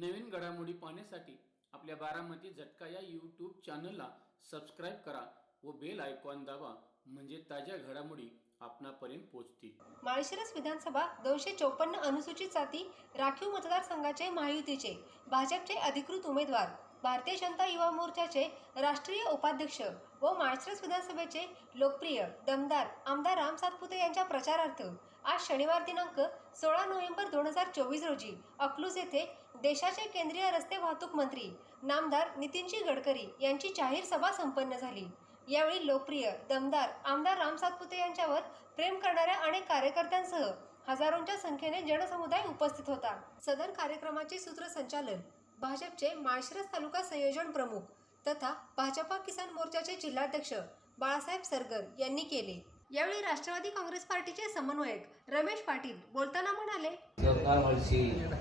नवीन घडामोडी पाहण्यासाठी आपल्या बारामती झटका या यूट्यूब चॅनलला सबस्क्राईब करा व बेल आयकॉन दाबा, म्हणजे ताज्या घडामोडी आपणापर्यंत पोहोचतील. माळशिरस विधानसभा 254 अनुसूचित जाती राखीव मतदारसंघाचे महायुतीचे भाजपचे अधिकृत उमेदवार, भारतीय जनता युवा मोर्चाचे राष्ट्रीय उपाध्यक्ष व माळशिरस विधानसभेचे लोकप्रिय दमदार आमदार राम सातपुते यांच्या प्रचारार्थ आज शनिवार दिनांक 16 नोव्हेंबर 2024 रोजी अकलूज येथे देशाचे केंद्रीय रस्ते वाहतूक मंत्री नामदार नितीनजी गडकरी यांची जाहीर सभा संपन्न झाली. यावेळी लोकप्रिय दमदार आमदार राम सातपुते यांच्यावर प्रेम करणाऱ्या अनेक कार्यकर्त्यांसह हजारोंच्या संख्येने जनसमुदाय उपस्थित होता. सदर कार्यक्रमाचे सूत्रसंचालन भाजपचे माळशिरस तालुका संयोजन प्रमुख तथा भाजपा किसान मोर्चाचे जिल्हाध्यक्ष बाळासाहेब सरगर यांनी केले. यावेळी राष्ट्रवादी काँग्रेस पार्टीचे समन्वयक रमेश पाटील बोलताना म्हणाले,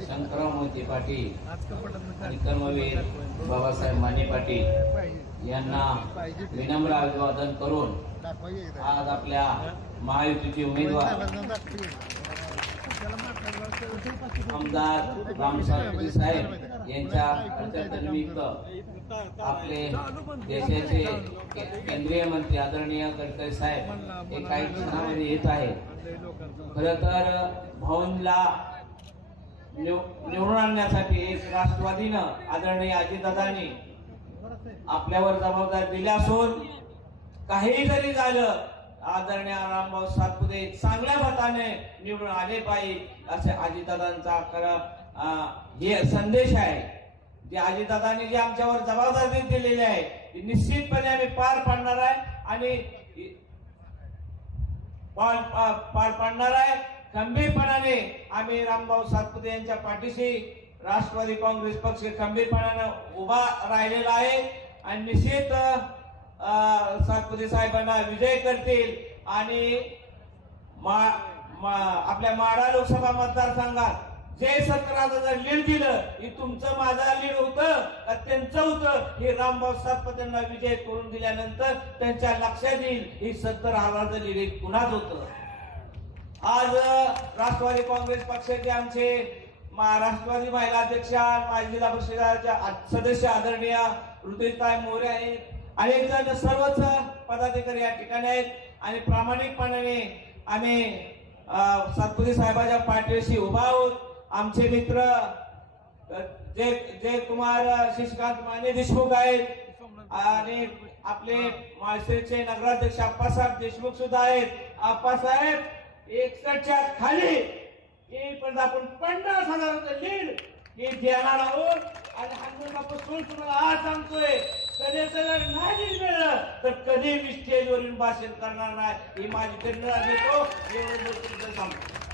शंकरराव मोहिते पाटील आणि कर्मवीर बाबासाहेब माने पाटील यांना विनम्र अभिवादन करून आज आपल्या महायुतीचे उमेदवार आमदार राम सातपुते साहेब यांच्या प्रचारानिमित्त आपले देशाचे केंद्रीय मंत्री आदरणीय गडकरी साहेब हे काही क्षणामध्ये येत आहे. खरं तर भाऊंला निवडून आणण्यासाठी एक राष्ट्रवादीनं आदरणीय अजितदादांनी आपल्यावर जबाबदारी दिली असून काही जरी झालं आदरणीय रामभाऊ सातपुते चांगल्या मताने निवडून आले पाहिजे असे अजितदादांचा खरं हे संदेश आहे. जे अजितदादांनी जे आमच्यावर जबाबदारी दिलेली आहे ती निश्चितपणे आम्ही पार पाडणार आहे आणि पार पाडणार आहे. खंबीरपणाने आम्ही रामभाऊ सातपुते यांच्या पाठीशी राष्ट्रवादी काँग्रेस पक्ष खंबीरपणाने उभा राहिलेला आहे आणि निश्चित सातपुते साहेबांना विजय करतील आणि आपल्या माढा लोकसभा मतदारसंघात जे 17,000 लीड दिलं हे तुमचं माझा लीड होतं का त्यांचं होतं हे रामभाऊ सातपुतेंना विजय करून दिल्यानंतर त्यांच्या लक्षात येईल ही 70,000 लीड कुणाच होतं. आज राष्ट्रवादी काँग्रेस पक्षाचे आमचे राष्ट्रवादी महिला अध्यक्षा माजी जिल्हा परिषदेच्या सदस्य आदरणीय ऋतुताई मोरे आहेत. अनेक जण सर्वच पदाधिकारी या ठिकाणी आहेत आणि प्रामाणिकपणाने आम्ही सातपुते साहेबांच्या पाठीशी उभा आहोत. आमचे मित्र जयकुमार शशिकांत माने देशमुख आहेत आणि आपले माळशिरसचे नगराध्यक्ष आप्पासाहेब देशमुख सुद्धा आहेत. आप्पासाहेब 61च्या खाली येईपर्यंत आपण 50,000 लीड हे देणार आहोत आणि हनुमानापासून तुम्हाला आज सांगतोय कधी जर नाही मिळलं तर कधी मी स्टेजवरून भाषण करणार नाही ही माझी निर्णय घेतो. एवढं सांगतो.